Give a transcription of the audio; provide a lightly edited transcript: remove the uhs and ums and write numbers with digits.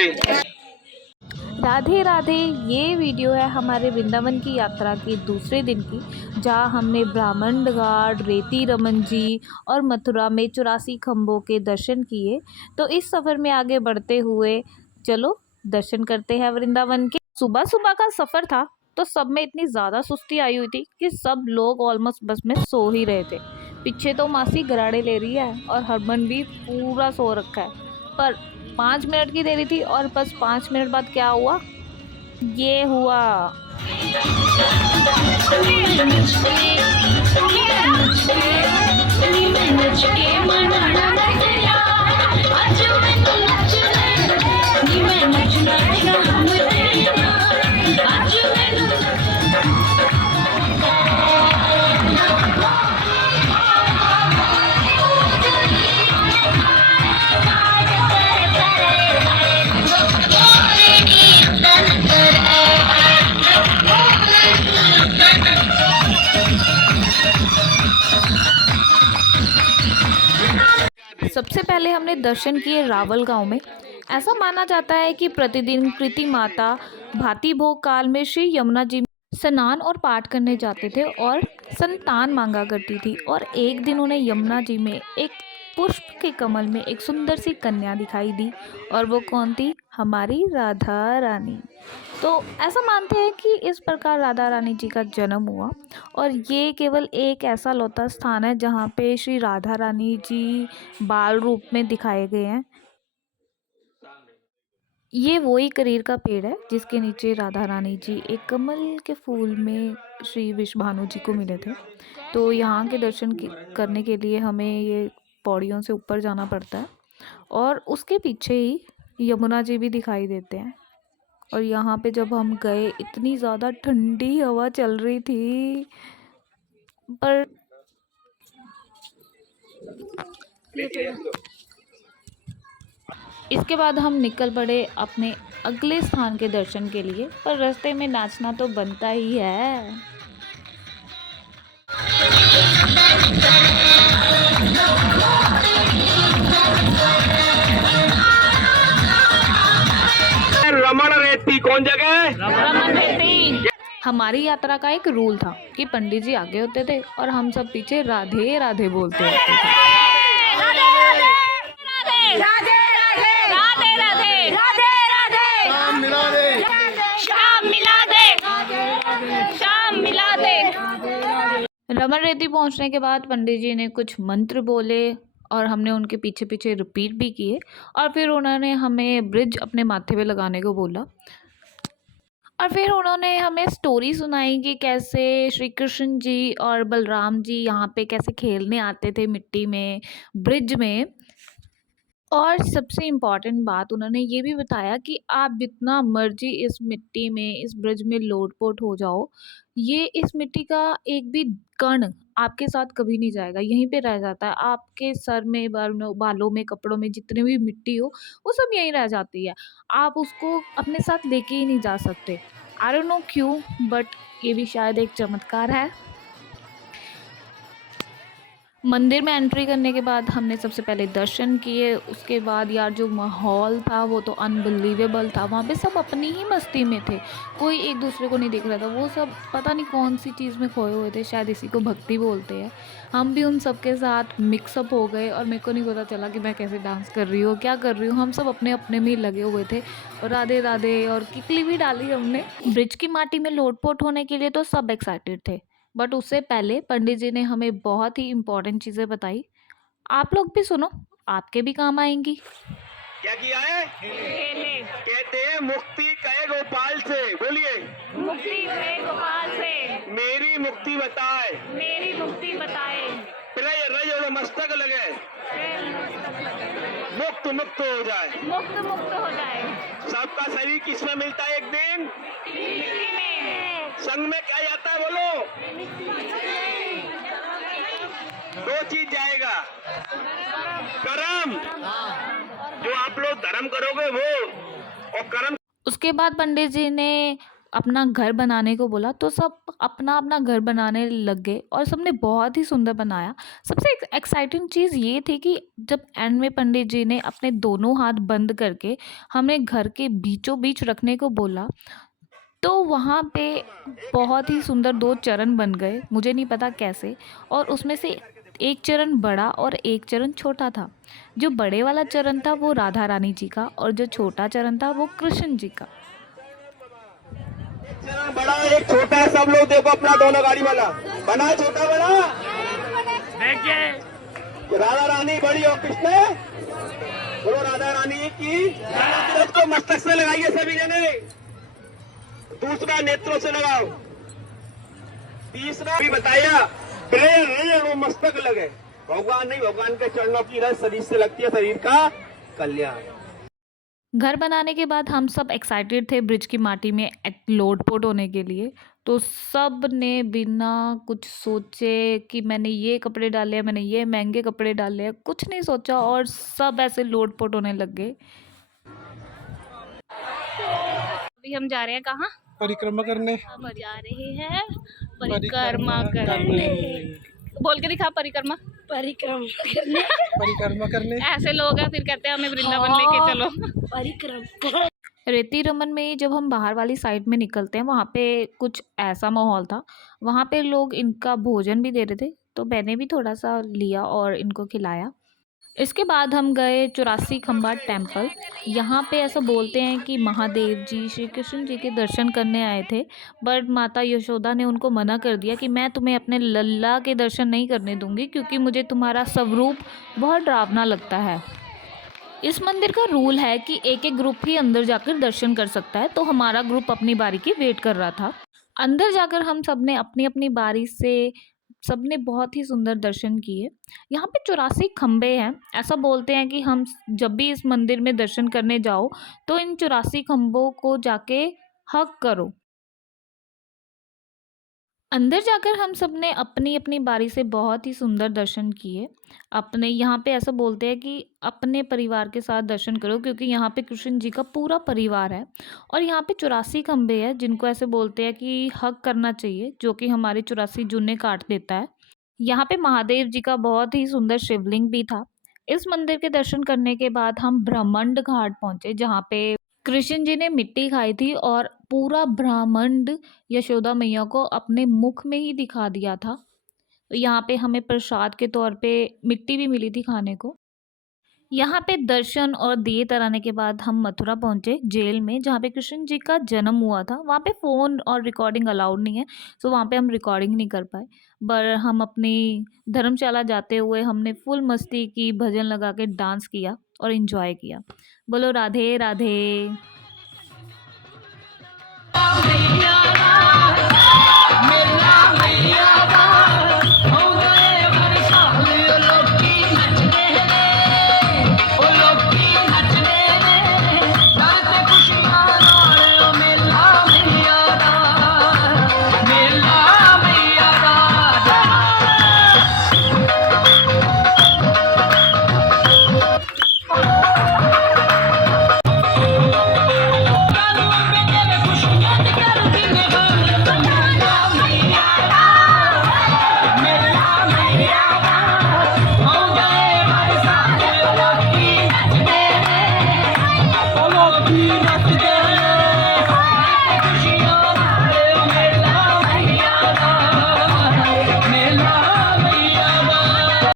राधे। राधे राधे। ये वीडियो है हमारे वृंदावन की यात्रा के दूसरे दिन की, जहाँ हमने ब्राह्मण घाट, रेती रमन जी और मथुरा में 84 खम्भों के दर्शन किए। तो इस सफ़र में आगे बढ़ते हुए चलो दर्शन करते हैं वृंदावन के। सुबह सुबह का सफ़र था तो सब में इतनी ज़्यादा सुस्ती आई हुई थी कि सब लोग ऑलमोस्ट बस में सो ही रहे थे। पीछे तो मासी गराड़े ले रही है और हरमन भी पूरा सो रखा है। पर 5 मिनट की देरी थी और बस 5 मिनट बाद क्या हुआ, ये हुआ। सबसे पहले हमने दर्शन किए रावल गांव में। ऐसा माना जाता है कि प्रतिदिन कृति माता भांति भोग काल में श्री यमुना जी में स्नान और पाठ करने जाते थे और संतान मांगा करती थी। और एक दिन उन्हें यमुना जी में एक पुष्प के कमल में एक सुंदर सी कन्या दिखाई दी। और वो कौन थी? हमारी राधा रानी। तो ऐसा मानते हैं कि इस प्रकार राधा रानी जी का जन्म हुआ। और ये केवल एक ऐसा लौता स्थान है जहाँ पे श्री राधा रानी जी बाल रूप में दिखाए गए हैं। ये वही करीर का पेड़ है जिसके नीचे राधा रानी जी एक कमल के फूल में श्री विश्वभानु जी को मिले थे। तो यहाँ के दर्शन करने के लिए हमें ये पौड़ियों से ऊपर जाना पड़ता है। और उसके पीछे ही यमुना जी भी दिखाई देते हैं। और यहाँ पे जब हम गए इतनी ज़्यादा ठंडी हवा चल रही थी, पर इसके बाद हम निकल पड़े अपने अगले स्थान के दर्शन के लिए। पर रास्ते में नाचना तो बनता ही है। रमण रेती कौन जगह? रमन रेती। हमारी यात्रा का एक रूल था कि पंडित जी आगे होते थे और हम सब पीछे राधे राधे बोलते होते थे। रमन रेती पहुंचने के बाद पंडित जी ने कुछ मंत्र बोले और हमने उनके पीछे पीछे रिपीट भी किए। और फिर उन्होंने हमें ब्रिज अपने माथे पे लगाने को बोला। और फिर उन्होंने हमें स्टोरी सुनाई कि कैसे श्री कृष्ण जी और बलराम जी यहाँ पे कैसे खेलने आते थे मिट्टी में, ब्रिज में। और सबसे इम्पॉर्टेंट बात उन्होंने ये भी बताया कि आप जितना मर्जी इस मिट्टी में, इस ब्रिज में लोटपोट हो जाओ, ये इस मिट्टी का एक भी कण आपके साथ कभी नहीं जाएगा, यहीं पे रह जाता है। आपके सर में, बालों में, कपड़ों में जितने भी मिट्टी हो वो सब यहीं रह जाती है। आप उसको अपने साथ लेके ही नहीं जा सकते। आई डोंट नो क्यों, बट ये भी शायद एक चमत्कार है। मंदिर में एंट्री करने के बाद हमने सबसे पहले दर्शन किए। उसके बाद यार जो माहौल था वो तो अनबिलीवेबल था। वहाँ पे सब अपनी ही मस्ती में थे, कोई एक दूसरे को नहीं देख रहा था। वो सब पता नहीं कौन सी चीज़ में खोए हुए थे, शायद इसी को भक्ति बोलते हैं। हम भी उन सब के साथ मिक्सअप हो गए और मेरे को नहीं पता चला कि मैं कैसे डांस कर रही हूँ, क्या कर रही हूँ। हम सब अपने अपने में ही लगे हुए थे और राधे राधे और किकली भी डाली हमने। ब्रिज की माटी में लोटपोट होने के लिए तो सब एक्साइटेड थे, बट उससे पहले पंडित जी ने हमें बहुत ही इम्पोर्टेंट चीज़ें बताई। आप लोग भी सुनो, आपके भी काम आएंगी। क्या किया है? कहते हैं मुक्ति कहे गोपाल से। बोलिए, मुक्ति कहे गोपाल से, मेरी मुक्ति बताए, मेरी मुक्ति बताए। रज रज मस्तक लगे, मुक्त मुक्त हो जाए, मुक्त मुक्त हो जाए। सबका शरीर किसमें मिलता है? एक दिन मिट्टी में। संग में क्या जाता है? बोलो, दो चीज जाएगा, कर्म, जो आप लोग धर्म करोगे वो, और कर्म। उसके बाद पंडित जी ने अपना घर बनाने को बोला, तो सब अपना अपना घर बनाने लग गए और सबने बहुत ही सुंदर बनाया। सबसे एक्साइटिंग चीज़ ये थी कि जब एंड में पंडित जी ने अपने दोनों हाथ बंद करके हमें घर के बीचों बीच रखने को बोला, तो वहाँ पे बहुत ही सुंदर 2 चरण बन गए, मुझे नहीं पता कैसे। और उसमें से एक चरण बड़ा और एक चरण छोटा था। जो बड़े वाला चरण था वो राधा रानी जी का और जो छोटा चरण था वो कृष्ण जी का। चरण बड़ा एक छोटा है, सब लोग देखो अपना दोनों गाड़ी वाला बना, छोटा बड़ा देखिए। राधा रानी बड़ी और कृष्ण, बोलो राधा रानी की। तिलक को मस्तक से लगाइए सभी जने, दूसरा नेत्रों से लगाओ, तीसरा भी बताया प्रेम वो मस्तक लगे। भगवान नहीं, भगवान के चरणों की रस शरीर से लगती है, शरीर का कल्याण। घर बनाने के बाद हम सब एक्साइटेड थे ब्रिज की माटी में लोड-पोड होने के लिए। तो सब ने बिना कुछ सोचे कि मैंने ये कपड़े डाले हैं, मैंने ये महँगे कपड़े डाले हैं, कुछ नहीं सोचा और सब ऐसे लोड-पोड होने लग गए। अभी हम जा रहे हैं कहाँ? परिक्रमा करने। हम जा रहे हैं परिक्रमा करने। बोल के दिखा, परिक्रमा। परिक्रमा करने। ऐसे लोग हैं फिर कहते हैं हमें वृंदावन लेके चलो। परिक्रमा। रेती रमन में जब हम बाहर वाली साइड में निकलते हैं वहाँ पे कुछ ऐसा माहौल था, वहाँ पे लोग इनका भोजन भी दे रहे थे, तो मैंने भी थोड़ा सा लिया और इनको खिलाया। इसके बाद हम गए 84 खम्बा टेम्पल। यहाँ पे ऐसा बोलते हैं कि महादेव जी श्री कृष्ण जी के दर्शन करने आए थे, बट माता यशोदा ने उनको मना कर दिया कि मैं तुम्हें अपने लल्ला के दर्शन नहीं करने दूंगी क्योंकि मुझे तुम्हारा स्वरूप बहुत डरावना लगता है। इस मंदिर का रूल है कि एक एक ग्रुप ही अंदर जाकर दर्शन कर सकता है, तो हमारा ग्रुप अपनी बारी की वेट कर रहा था। अंदर जाकर हम सब ने अपनी अपनी बारी से सबने बहुत ही सुंदर दर्शन किए। यहाँ पे 84 खम्बे हैं। ऐसा बोलते हैं कि हम जब भी इस मंदिर में दर्शन करने जाओ तो इन 84 खम्बों को जाके हग करो। अंदर जाकर हम सब ने अपनी अपनी बारी से बहुत ही सुंदर दर्शन किए। अपने यहाँ पे ऐसा बोलते हैं कि अपने परिवार के साथ दर्शन करो क्योंकि यहाँ पे कृष्ण जी का पूरा परिवार है। और यहाँ पे 84 खम्बे हैं जिनको ऐसे बोलते हैं कि हग करना चाहिए, जो कि हमारे 84 जूने काट देता है। यहाँ पे महादेव जी का बहुत ही सुंदर शिवलिंग भी था। इस मंदिर के दर्शन करने के बाद हम ब्रह्मंड घाट पहुँचे जहाँ पे कृष्ण जी ने मिट्टी खाई थी और पूरा ब्रह्मांड यशोदा मैया को अपने मुख में ही दिखा दिया था। तो यहाँ पे हमें प्रसाद के तौर पे मिट्टी भी मिली थी खाने को। यहाँ पे दर्शन और दिए तराने के बाद हम मथुरा पहुँचे जेल में जहाँ पे कृष्ण जी का जन्म हुआ था। वहाँ पे फ़ोन और रिकॉर्डिंग अलाउड नहीं है, तो वहाँ पे हम रिकॉर्डिंग नहीं कर पाए। पर हम अपनी धर्मशाला जाते हुए हमने फुल मस्ती की, भजन लगा के डांस किया और एंजॉय किया। बोलो राधे राधे।